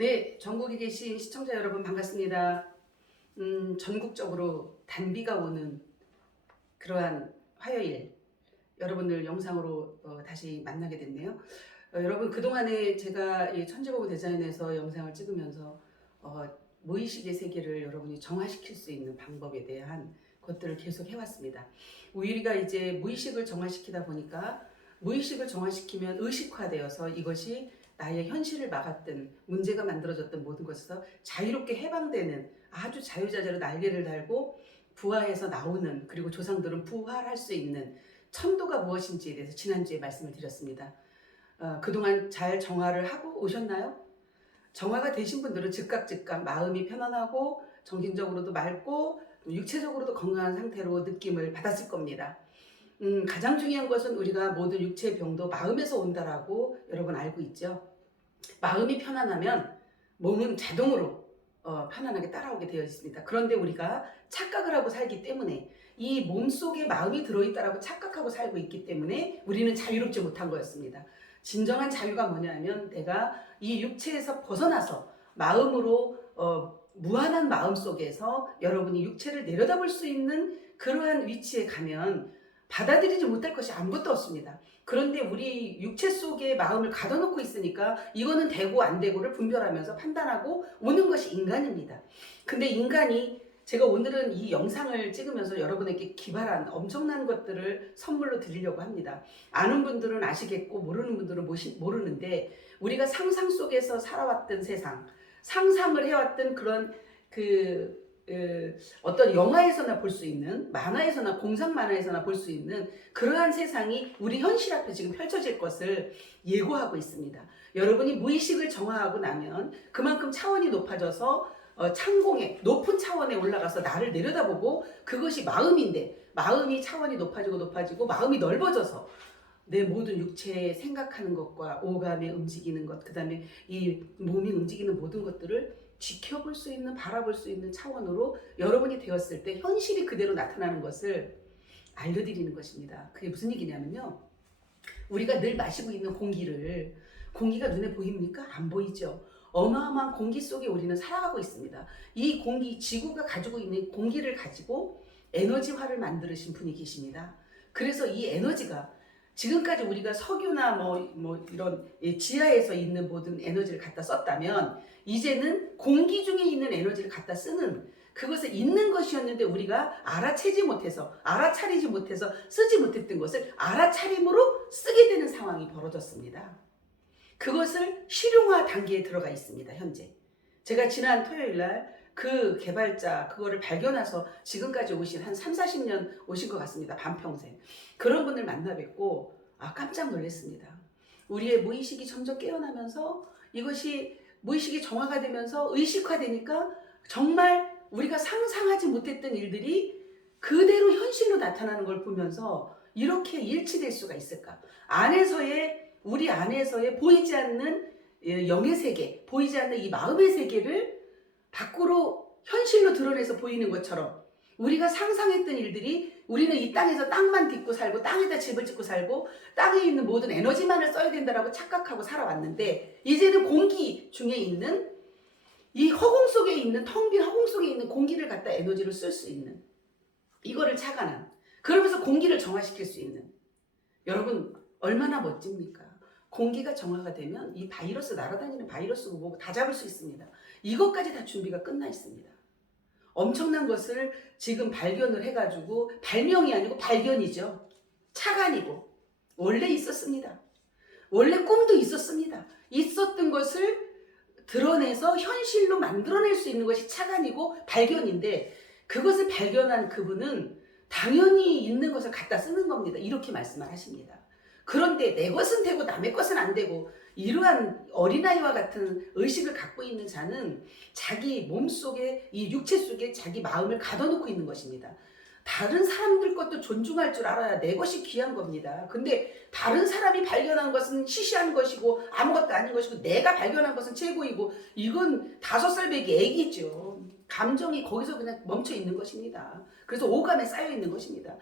네, 전국에 계신 시청자 여러분 반갑습니다. 전국적으로 단비가 오는 그러한 화요일 여러분들 영상으로 다시 만나게 됐네요. 여러분 그동안에 제가 이 천재보고 디자인에서 영상을 찍으면서 무의식의 세계를 여러분이 정화시킬 수 있는 방법에 대한 것들을 계속 해왔습니다. 우리가 이제 무의식을 정화시키다 보니까 무의식을 정화시키면 의식화되어서 이것이 나의 현실을 막았던 문제가 만들어졌던 모든 것에서 자유롭게 해방되는 아주 자유자재로 날개를 달고 부화해서 나오는, 그리고 조상들은 부활할 수 있는 천도가 무엇인지에 대해서 지난주에 말씀을 드렸습니다. 그동안 잘 정화를 하고 오셨나요? 정화가 되신 분들은 즉각 마음이 편안하고 정신적으로도 맑고 육체적으로도 건강한 상태로 느낌을 받았을 겁니다. 가장 중요한 것은 우리가 모든 육체의 병도 마음에서 온다라고 여러분 알고 있죠? 마음이 편안하면 몸은 자동으로 편안하게 따라오게 되어 있습니다. 그런데 우리가 착각을 하고 살기 때문에, 이 몸속에 마음이 들어있다라고 착각하고 살고 있기 때문에 우리는 자유롭지 못한 거였습니다. 진정한 자유가 뭐냐면, 내가 이 육체에서 벗어나서 마음으로 무한한 마음 속에서 여러분이 육체를 내려다볼 수 있는 그러한 위치에 가면 받아들이지 못할 것이 아무것도 없습니다. 그런데 우리 육체 속에 마음을 가둬놓고 있으니까 이거는 되고 안 되고를 분별하면서 판단하고 오는 것이 인간입니다. 근데 인간이, 제가 오늘은 이 영상을 찍으면서 여러분에게 기발한 엄청난 것들을 선물로 드리려고 합니다. 아는 분들은 아시겠고 모르는 분들은 모르는데, 우리가 상상 속에서 살아왔던 세상, 상상을 해왔던 그런 어떤 영화에서나 볼 수 있는, 만화에서나 공상 만화에서나 볼 수 있는 그러한 세상이 우리 현실 앞에 지금 펼쳐질 것을 예고하고 있습니다. 여러분이 무의식을 정화하고 나면 그만큼 차원이 높아져서 창공의 높은 차원에 올라가서 나를 내려다보고, 그것이 마음인데, 마음이 차원이 높아지고 마음이 넓어져서 내 모든 육체에 생각하는 것과 오감에 움직이는 것, 그 다음에 이 몸이 움직이는 모든 것들을 지켜볼 수 있는, 바라볼 수 있는 차원으로 여러분이 되었을 때 현실이 그대로 나타나는 것을 알려드리는 것입니다. 그게 무슨 얘기냐면요, 우리가 늘 마시고 있는 공기가 눈에 보입니까? 안 보이죠. 어마어마한 공기 속에 우리는 살아가고 있습니다. 이 공기, 지구가 가지고 있는 공기를 가지고 에너지화를 만드신 분이 계십니다. 그래서 이 에너지가, 지금까지 우리가 석유나 이런 지하에서 있는 모든 에너지를 갖다 썼다면, 이제는 공기 중에 있는 에너지를 갖다 쓰는, 그것을 있는 것이었는데 우리가 알아차리지 못해서 쓰지 못했던 것을 알아차림으로 쓰게 되는 상황이 벌어졌습니다. 그것을 실용화 단계에 들어가 있습니다. 현재 제가 지난 토요일날 그 개발자, 그거를 발견해서 지금까지 오신 한 30-40년 오신 것 같습니다. 반평생. 그런 분을 만나 뵙고 깜짝 놀랐습니다. 우리의 무의식이 점점 깨어나면서, 이것이 무의식이 정화가 되면서 의식화되니까 정말 우리가 상상하지 못했던 일들이 그대로 현실로 나타나는 걸 보면서 이렇게 일치될 수가 있을까? 우리 안에서의 보이지 않는 영의 세계, 보이지 않는 이 마음의 세계를 밖으로 현실로 드러내서 보이는 것처럼, 우리가 상상했던 일들이, 우리는 이 땅에서 땅만 딛고 살고 땅에다 집을 짓고 살고 땅에 있는 모든 에너지만을 써야 된다라고 착각하고 살아왔는데, 이제는 공기 중에 있는 이 허공 속에 있는, 텅 빈 허공 속에 있는 공기를 갖다 에너지로 쓸 수 있는, 이거를 착안한, 그러면서 공기를 정화시킬 수 있는, 여러분 얼마나 멋집니까? 공기가 정화가 되면 이 바이러스, 날아다니는 바이러스고 뭐고 다 잡을 수 있습니다. 이것까지 다 준비가 끝나 있습니다. 엄청난 것을 지금 발견을 해가지고, 발명이 아니고 발견이죠. 착안이고, 원래 있었습니다. 원래 꿈도 있었습니다. 있었던 것을 드러내서 현실로 만들어낼 수 있는 것이 착안이고 발견인데, 그것을 발견한 그분은 당연히 있는 것을 갖다 쓰는 겁니다. 이렇게 말씀을 하십니다. 그런데 내 것은 되고 남의 것은 안 되고, 이러한 어린아이와 같은 의식을 갖고 있는 자는 자기 몸속에, 이 육체 속에 자기 마음을 가둬놓고 있는 것입니다. 다른 사람들 것도 존중할 줄 알아야 내 것이 귀한 겁니다. 근데 다른 사람이 발견한 것은 시시한 것이고 아무것도 아닌 것이고, 내가 발견한 것은 최고이고, 이건 5살배기 애기죠. 감정이 거기서 그냥 멈춰 있는 것입니다. 그래서 오감에 쌓여 있는 것입니다.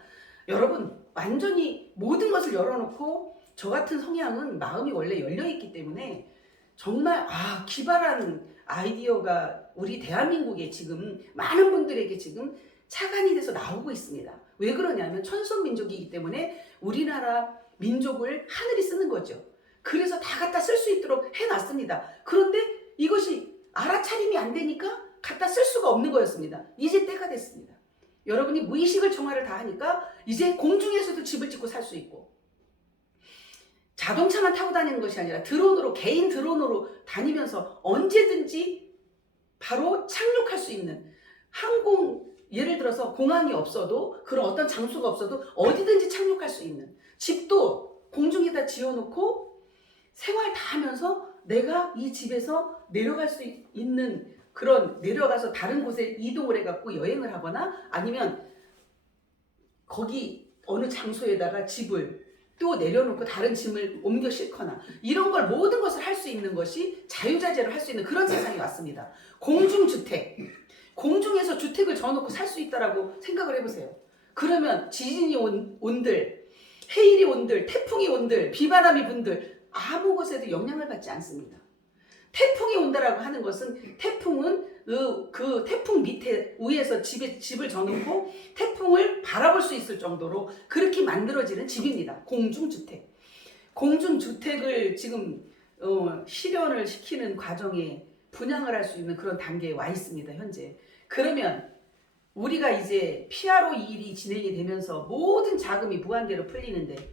여러분, 완전히 모든 것을 열어놓고, 저 같은 성향은 마음이 원래 열려있기 때문에 정말 기발한 아이디어가 우리 대한민국에 지금 많은 분들에게 지금 착안이 돼서 나오고 있습니다. 왜 그러냐면 천선민족이기 때문에 우리나라 민족을 하늘이 쓰는 거죠. 그래서 다 갖다 쓸 수 있도록 해놨습니다. 그런데 이것이 알아차림이 안 되니까 갖다 쓸 수가 없는 거였습니다. 이제 때가 됐습니다. 여러분이 무의식을 정화를 다 하니까 이제 공중에서도 집을 짓고 살 수 있고, 자동차만 타고 다니는 것이 아니라 드론으로, 개인 드론으로 다니면서 언제든지 바로 착륙할 수 있는 항공, 예를 들어서 공항이 없어도, 그런 어떤 장소가 없어도 어디든지 착륙할 수 있는, 집도 공중에다 지어놓고 생활 다 하면서 내가 이 집에서 내려갈 수 있는, 그런, 내려가서 다른 곳에 이동을 해갖고 여행을 하거나 아니면 거기 어느 장소에다가 집을 또 내려놓고 다른 짐을 옮겨 싣거나, 이런 걸 모든 것을 할 수 있는 것이 자유자재로 할 수 있는 그런 세상이 왔습니다. 공중주택, 공중에서 주택을 지어놓고 살 수 있다라고 생각을 해보세요. 그러면 지진이 온들, 해일이 온들, 태풍이 온들, 비바람이 분들 아무 것에도 영향을 받지 않습니다. 태풍이 온다라고 하는 것은, 태풍은 그 태풍 밑에 위에서 집을 져놓고 태풍을 바라볼 수 있을 정도로 그렇게 만들어지는 집입니다. 공중주택. 공중주택을 지금 실현을 시키는 과정에 분양을 할 수 있는 그런 단계에 와 있습니다. 현재. 그러면 우리가 이제 PRO 2일이 진행이 되면서 모든 자금이 무한대로 풀리는데,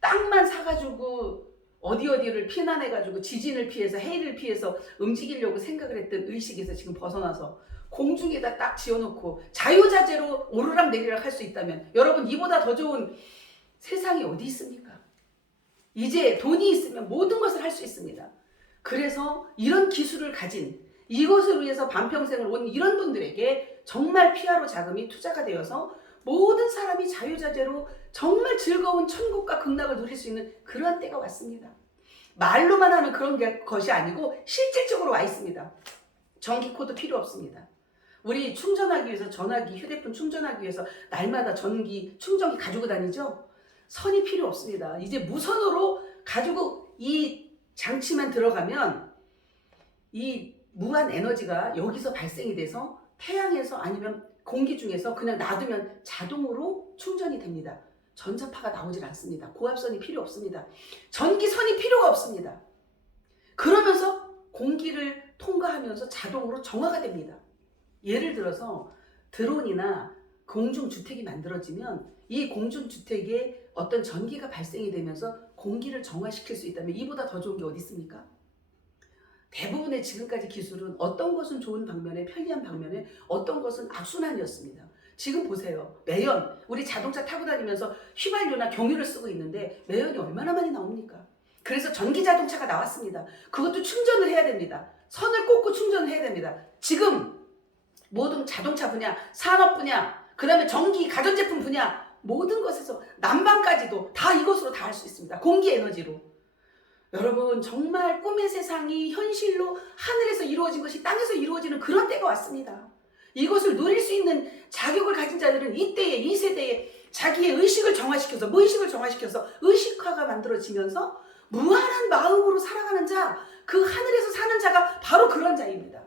땅만 사가지고 어디를 피난해가지고 지진을 피해서 해일을 피해서 움직이려고 생각을 했던 의식에서 지금 벗어나서 공중에다 딱 지어놓고 자유자재로 오르락 내리락 할 수 있다면, 여러분 이보다 더 좋은 세상이 어디 있습니까? 이제 돈이 있으면 모든 것을 할 수 있습니다. 그래서 이런 기술을 가진, 이것을 위해서 반평생을 온 이런 분들에게 정말 PRO 자금이 투자가 되어서 모든 사람이 자유자재로 정말 즐거운 천국과 극락을 누릴 수 있는 그런 때가 왔습니다. 말로만 하는 그런 것이 아니고 실질적으로 와 있습니다. 전기 코드 필요 없습니다. 우리 충전하기 위해서, 전화기, 휴대폰 충전하기 위해서 날마다 전기, 충전기 가지고 다니죠? 선이 필요 없습니다. 이제 무선으로 가지고 이 장치만 들어가면 이 무한 에너지가 여기서 발생이 돼서 태양에서 아니면 공기 중에서 그냥 놔두면 자동으로 충전이 됩니다. 전자파가 나오질 않습니다. 고압선이 필요 없습니다. 전기선이 필요가 없습니다. 그러면서 공기를 통과하면서 자동으로 정화가 됩니다. 예를 들어서 드론이나 공중주택이 만들어지면 이 공중주택에 어떤 전기가 발생이 되면서 공기를 정화시킬 수 있다면 이보다 더 좋은 게 어디 있습니까? 대부분의 지금까지 기술은 어떤 것은 좋은 방면에, 편리한 방면에, 어떤 것은 악순환이었습니다. 지금 보세요. 매연, 우리 자동차 타고 다니면서 휘발유나 경유를 쓰고 있는데 매연이 얼마나 많이 나옵니까? 그래서 전기 자동차가 나왔습니다. 그것도 충전을 해야 됩니다. 선을 꽂고 충전을 해야 됩니다. 지금 모든 자동차 분야, 산업 분야, 그 다음에 전기, 가전제품 분야, 모든 것에서 난방까지도 다 이것으로 다 할 수 있습니다. 공기 에너지로. 여러분 정말 꿈의 세상이 현실로 하늘에서 이루어진 것이 땅에서 이루어지는 그런 때가 왔습니다. 이것을 누릴 수 있는 자격을 가진 자들은 이때에, 이 세대에 자기의 의식을 정화시켜서, 무의식을 정화시켜서 의식화가 만들어지면서 무한한 마음으로 살아가는 자, 그 하늘에서 사는 자가 바로 그런 자입니다.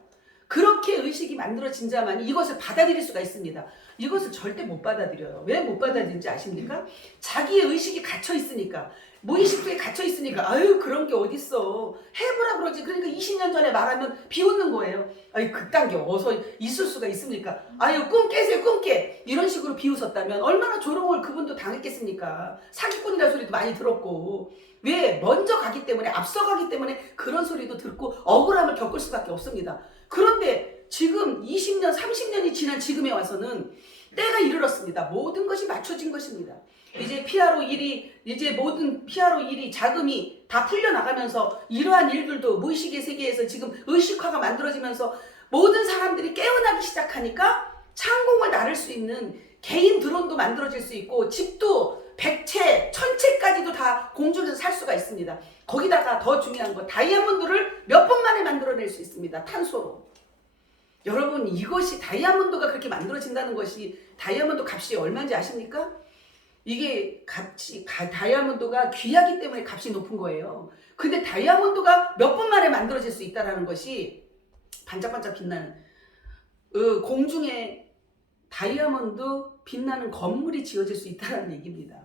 그렇게 의식이 만들어진 자만이 이것을 받아들일 수가 있습니다. 이것을 절대 못 받아들여요. 왜 못 받아들인지 아십니까? 자기의 의식이 갇혀 있으니까, 무의식 속에 갇혀 있으니까, 아유 그런 게 어딨어, 해보라 그러지. 그러니까 20년 전에 말하면 비웃는 거예요. 아유 그딴 게 어서 있을 수가 있습니까? 아유 꿈 깨세요, 꿈 깨. 이런 식으로 비웃었다면 얼마나 조롱을 그분도 당했겠습니까? 사기꾼이라는 소리도 많이 들었고. 왜? 먼저 가기 때문에, 앞서가기 때문에 그런 소리도 듣고 억울함을 겪을 수밖에 없습니다. 그런데 지금 20년, 30년이 지난 지금에 와서는 때가 이르렀습니다. 모든 것이 맞춰진 것입니다. 이제 PRO 1이, 이제 모든 PRO 1이 자금이 다 풀려나가면서 이러한 일들도 무의식의 세계에서 지금 의식화가 만들어지면서 모든 사람들이 깨어나기 시작하니까 창공을 나를 수 있는 개인 드론도 만들어질 수 있고, 집도 100채, 1000채까지도 다 공중에서 살 수가 있습니다. 거기다가 더 중요한 거, 다이아몬드를 몇 번 만에 만들어낼 수 있습니다. 탄소로. 여러분 이것이, 다이아몬드가 그렇게 만들어진다는 것이, 다이아몬드 값이 얼마인지 아십니까? 이게 값이, 다이아몬드가 귀하기 때문에 값이 높은 거예요. 근데 다이아몬드가 몇 분 만에 만들어질 수 있다는 것이 반짝반짝 빛나는 공중에 다이아몬드 빛나는 건물이 지어질 수 있다는 얘기입니다.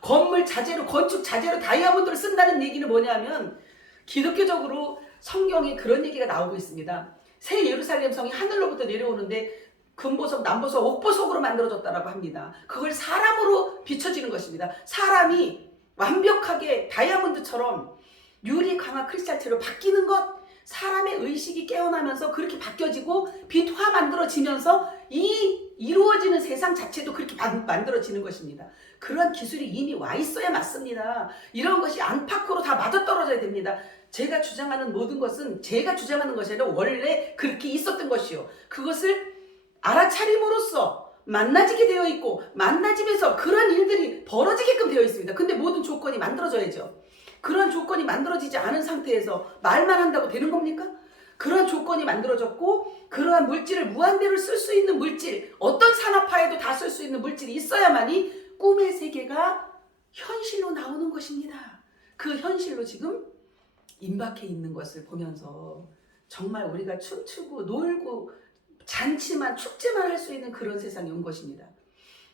건물 자재로, 건축 자재로 다이아몬드를 쓴다는 얘기는 뭐냐면 기독교적으로 성경에 그런 얘기가 나오고 있습니다. 새 예루살렘 성이 하늘로부터 내려오는데 금보석, 남보석, 옥보석으로 만들어졌다라고 합니다. 그걸 사람으로 비춰지는 것입니다. 사람이 완벽하게 다이아몬드처럼 유리 강화 크리스탈체로 바뀌는 것, 사람의 의식이 깨어나면서 그렇게 바뀌어지고 빛, 화 만들어지면서 이루어지는 세상 자체도 그렇게 만들어지는 것입니다. 그런 기술이 이미 와 있어야 맞습니다. 이런 것이 안팎으로 다 맞아떨어져야 됩니다. 제가 주장하는 모든 것은 제가 주장하는 것이 아니라 원래 그렇게 있었던 것이요. 그것을 알아차림으로써 만나지게 되어 있고 만나지면서 그런 일들이 벌어지게끔 되어 있습니다. 근데 모든 조건이 만들어져야죠. 그런 조건이 만들어지지 않은 상태에서 말만 한다고 되는 겁니까? 그런 조건이 만들어졌고 그러한 물질을 무한대로 쓸 수 있는 물질, 어떤 산업화에도 다 쓸 수 있는 물질이 있어야만이 꿈의 세계가 현실로 나오는 것입니다. 그 현실로 지금 임박해 있는 것을 보면서 정말 우리가 춤추고 놀고 잔치만 축제만 할 수 있는 그런 세상이 온 것입니다.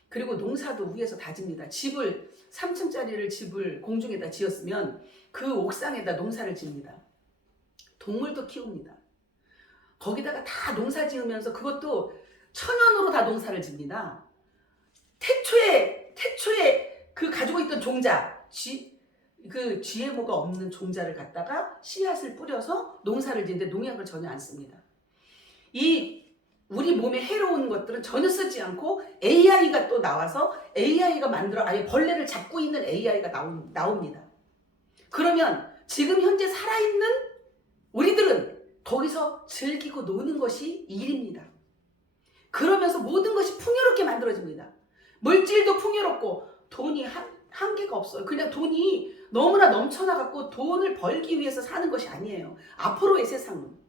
그리고 농사도 위에서 다집니다. 3층짜리를 집을 공중에다 지었으면 그 옥상에다 농사를 지습니다. 동물도 키웁니다. 거기다가 다 농사 지으면서 그것도 천연으로 다 농사를 집니다. 태초에 그 가지고 있던 종자, 그 GMO가 없는 종자를 갖다가 씨앗을 뿌려서 농사를 짓는데 농약을 전혀 안 씁니다. 우리 몸에 해로운 것들은 전혀 쓰지 않고 AI가 또 나와서 AI가 만들어 아예 벌레를 잡고 있는 AI가 나옵니다. 그러면 지금 현재 살아있는 우리들은 거기서 즐기고 노는 것이 일입니다. 그러면서 모든 것이 풍요롭게 만들어집니다. 물질도 풍요롭고 돈이 한계가 없어요. 그냥 돈이 너무나 넘쳐나갖고 돈을 벌기 위해서 사는 것이 아니에요. 앞으로의 세상은.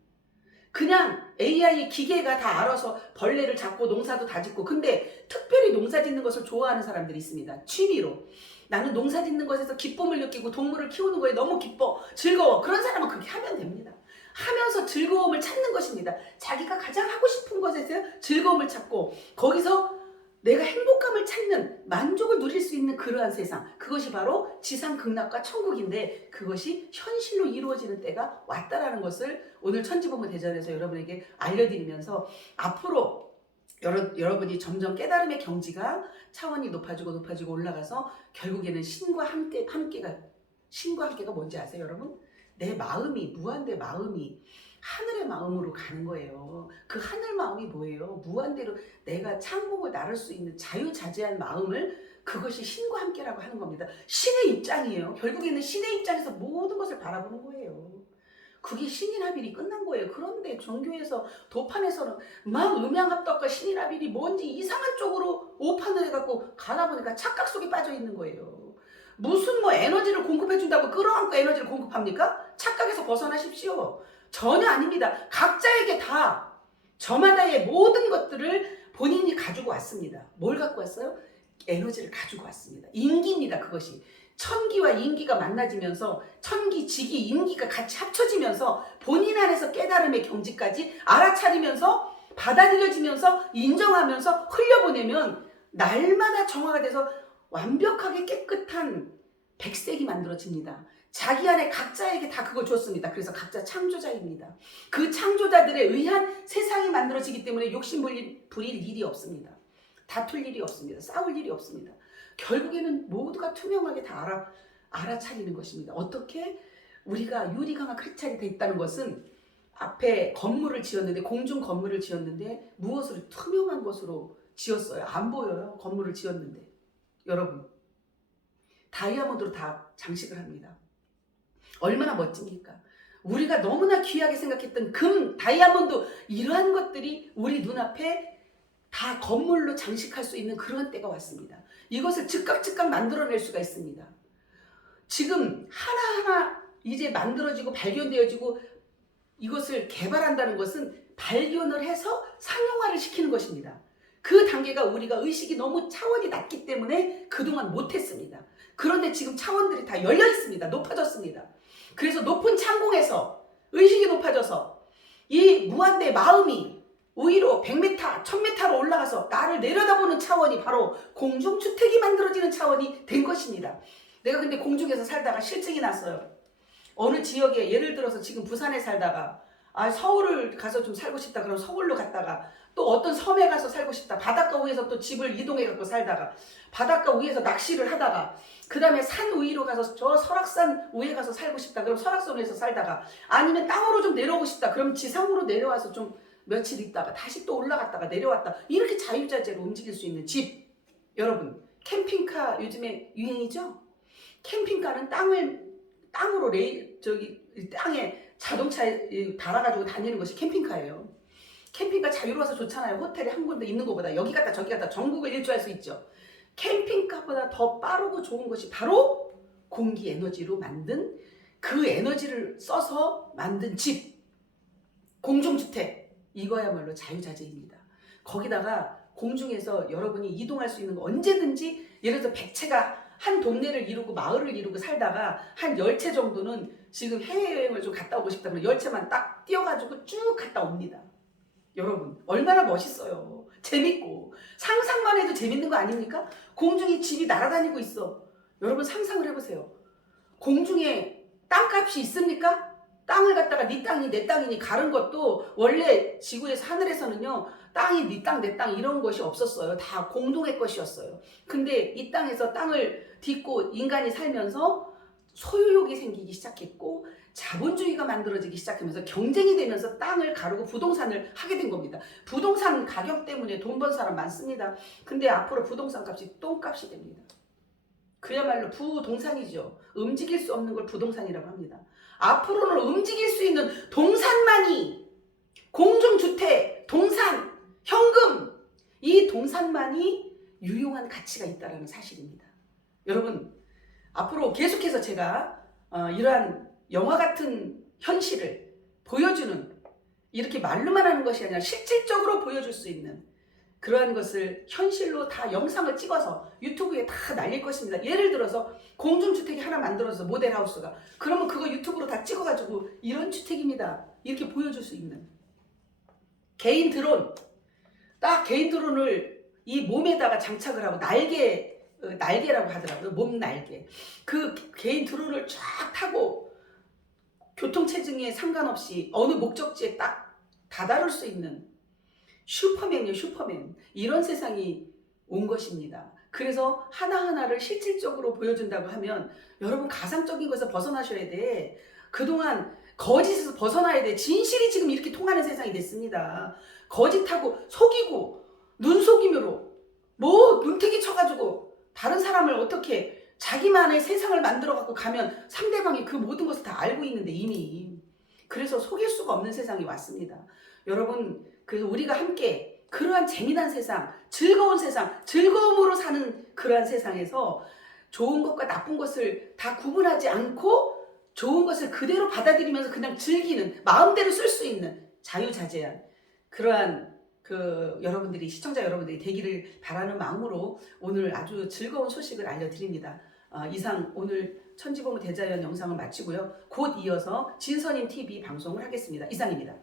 그냥 AI 기계가 다 알아서 벌레를 잡고 농사도 다 짓고, 근데 특별히 농사 짓는 것을 좋아하는 사람들이 있습니다. 취미로. 나는 농사 짓는 것에서 기쁨을 느끼고 동물을 키우는 거에 너무 기뻐, 즐거워. 그런 사람은 그렇게 하면 됩니다. 하면서 즐거움을 찾는 것입니다. 자기가 가장 하고 싶은 것에서 즐거움을 찾고 거기서 내가 행복감을 찾는, 만족을 누릴 수 있는 그러한 세상, 그것이 바로 지상극락과 천국인데 그것이 현실로 이루어지는 때가 왔다라는 것을 오늘 천지봉헌 대전에서 여러분에게 알려드리면서 앞으로 여러분이 점점 깨달음의 경지가 차원이 높아지고 올라가서 결국에는 신과 함께가 뭔지 아세요, 여러분? 내 마음이, 무한대 마음이 하늘의 마음으로 가는 거예요. 그 하늘 마음이 뭐예요? 무한대로 내가 창공을 나를 수 있는 자유자재한 마음을, 그것이 신과 함께라고 하는 겁니다. 신의 입장이에요. 결국에는 신의 입장에서 모든 것을 바라보는 거예요. 그게 신인합일이 끝난 거예요. 그런데 종교에서, 도판에서는 막 음양합덕과 신인합일이 뭔지 이상한 쪽으로 오판을 해갖고 가다 보니까 착각 속에 빠져 있는 거예요. 무슨 에너지를 공급해준다고 끌어안고 에너지를 공급합니까? 착각에서 벗어나십시오. 전혀 아닙니다. 각자에게 다 저마다의 모든 것들을 본인이 가지고 왔습니다. 뭘 갖고 왔어요? 에너지를 가지고 왔습니다. 인기입니다. 그것이 천기와 인기가 만나지면서 천기, 지기, 인기가 같이 합쳐지면서 본인 안에서 깨달음의 경지까지 알아차리면서 받아들여지면서 인정하면서 흘려보내면 날마다 정화가 돼서 완벽하게 깨끗한 백색이 만들어집니다. 자기 안에 각자에게 다 그걸 줬습니다. 그래서 각자 창조자입니다. 그 창조자들에 의한 세상이 만들어지기 때문에 욕심 부릴 일이 없습니다. 다툴 일이 없습니다. 싸울 일이 없습니다. 결국에는 모두가 투명하게 다 알아차리는 것입니다. 어떻게? 우리가 유리강화 크리스탈이 돼 있다는 것은 앞에 건물을 지었는데, 공중 건물을 지었는데 무엇으로? 투명한 것으로 지었어요. 안 보여요. 건물을 지었는데. 여러분, 다이아몬드로 다 장식을 합니다. 얼마나 멋집니까? 우리가 너무나 귀하게 생각했던 금, 다이아몬드, 이러한 것들이 우리 눈앞에 다 건물로 장식할 수 있는 그런 때가 왔습니다. 이것을 즉각 만들어낼 수가 있습니다. 지금 하나하나 이제 만들어지고 발견되어지고 이것을 개발한다는 것은 발견을 해서 상용화를 시키는 것입니다. 그 단계가 우리가 의식이 너무 차원이 낮기 때문에 그동안 못했습니다. 그런데 지금 차원들이 다 열려 있습니다. 높아졌습니다. 그래서 높은 창공에서 의식이 높아져서 이 무한대 마음이 위로 100m, 1000m로 올라가서 나를 내려다보는 차원이 바로 공중주택이 만들어지는 차원이 된 것입니다. 내가 근데 공중에서 살다가 실증이 났어요. 어느 지역에 예를 들어서 지금 부산에 살다가 서울을 가서 좀 살고 싶다 그러면 서울로 갔다가 또 어떤 섬에 가서 살고 싶다. 바닷가 위에서 또 집을 이동해 갖고 살다가 바닷가 위에서 낚시를 하다가 그 다음에 산 위로 가서 저 설악산 위에 가서 살고 싶다. 그럼 설악산 위에서 살다가 아니면 땅으로 좀 내려오고 싶다. 그럼 지상으로 내려와서 좀 며칠 있다가 다시 또 올라갔다가 내려왔다. 이렇게 자유자재로 움직일 수 있는 집. 여러분 캠핑카 요즘에 유행이죠? 캠핑카는 땅으로 땅에 자동차에 달아가지고 다니는 것이 캠핑카예요. 캠핑카 자유로워서 좋잖아요. 호텔에 한 군데 있는 것보다 여기 갔다 저기 갔다 전국을 일주할 수 있죠. 캠핑카보다 더 빠르고 좋은 것이 바로 공기 에너지로 만든 그 에너지를 써서 만든 집, 공중주택. 이거야말로 자유자재입니다. 거기다가 공중에서 여러분이 이동할 수 있는 거 언제든지 예를 들어서 100채가 한 동네를 이루고 마을을 이루고 살다가 한 10채 정도는 지금 해외여행을 좀 갔다 오고 싶다 그러면 10채만 딱 띄워가지고 쭉 갔다 옵니다. 여러분 얼마나 멋있어요. 재밌고 상상만 해도 재밌는 거 아닙니까? 공중에 집이 날아다니고 있어. 여러분 상상을 해보세요. 공중에 땅값이 있습니까? 땅을 갖다가 네 땅이 내 땅이니 가른 것도 원래 지구에서 하늘에서는요 땅이 네 땅 내 땅 이런 것이 없었어요. 다 공동의 것이었어요. 근데 이 땅에서 땅을 딛고 인간이 살면서 소유욕이 생기기 시작했고 자본주의가 만들어지기 시작하면서 경쟁이 되면서 땅을 가르고 부동산을 하게 된 겁니다. 부동산 가격 때문에 돈 번 사람 많습니다. 근데 앞으로 부동산 값이 똥값이 됩니다. 그야말로 부동산이죠. 움직일 수 없는 걸 부동산이라고 합니다. 앞으로는 움직일 수 있는 동산만이 공중주택, 동산, 현금 이 동산만이 유용한 가치가 있다는 사실입니다. 여러분 앞으로 계속해서 제가 이러한 영화 같은 현실을 보여주는 이렇게 말로만 하는 것이 아니라 실질적으로 보여줄 수 있는 그러한 것을 현실로 다 영상을 찍어서 유튜브에 다 날릴 것입니다. 예를 들어서 공중주택이 하나 만들어서 모델하우스가 그러면 그거 유튜브로 다 찍어가지고 이런 주택입니다. 이렇게 보여줄 수 있는 개인 드론 딱 개인 드론을 이 몸에다가 장착을 하고 날개라고 하더라고요. 몸 날개. 그 개인 드론을 쫙 타고 교통체증에 상관없이 어느 목적지에 딱 다다를 수 있는 슈퍼맨이요, 슈퍼맨. 이런 세상이 온 것입니다. 그래서 하나하나를 실질적으로 보여준다고 하면 여러분 가상적인 것에서 벗어나셔야 돼. 그동안 거짓에서 벗어나야 돼. 진실이 지금 이렇게 통하는 세상이 됐습니다. 거짓하고 속이고 눈속임으로 눈탱이 쳐가지고 다른 사람을 어떻게 자기만의 세상을 만들어갖고 가면 상대방이 그 모든 것을 다 알고 있는데 이미. 그래서 속일 수가 없는 세상이 왔습니다. 여러분 그래서 우리가 함께 그러한 재미난 세상, 즐거운 세상, 즐거움으로 사는 그러한 세상에서 좋은 것과 나쁜 것을 다 구분하지 않고 좋은 것을 그대로 받아들이면서 그냥 즐기는 마음대로 쓸 수 있는 자유자재한 그러한 여러분들이 시청자 여러분들이 되기를 바라는 마음으로 오늘 아주 즐거운 소식을 알려드립니다. 이상 오늘 천지보무 대자연 영상을 마치고요. 곧 이어서 진선임 TV 방송을 하겠습니다. 이상입니다.